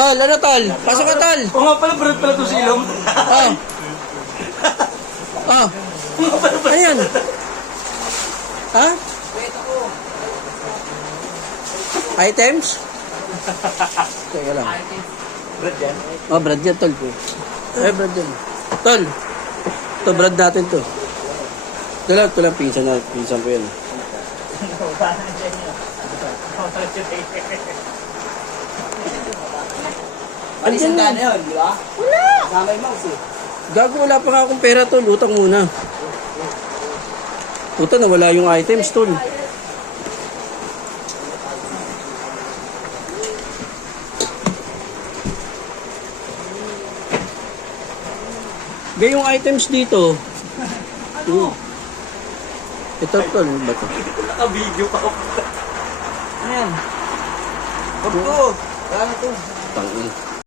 Tol, ano tol? Pasok ka tol. Oo nga pala, Brad pala to si Ilong. Oh. Oh. Ano yan? Ha? Items? Teka lang. Brad yan? Oh, Brad yan, tol. Brad yan. Tol. Ito, Brad natin to. Ito lang, pinsan ko yan. Alisan ka na yun, di ba? Wala! Kasama yung mouse eh. Gago, wala pa nga akong pera, tol. Utang muna. Puta, nawala yung items, tol. Gaya yung items dito. Ano? Ito, tol. Ba't? Naka-video pa ako. Ano yan? Wag ko. Wala na to. Tangin.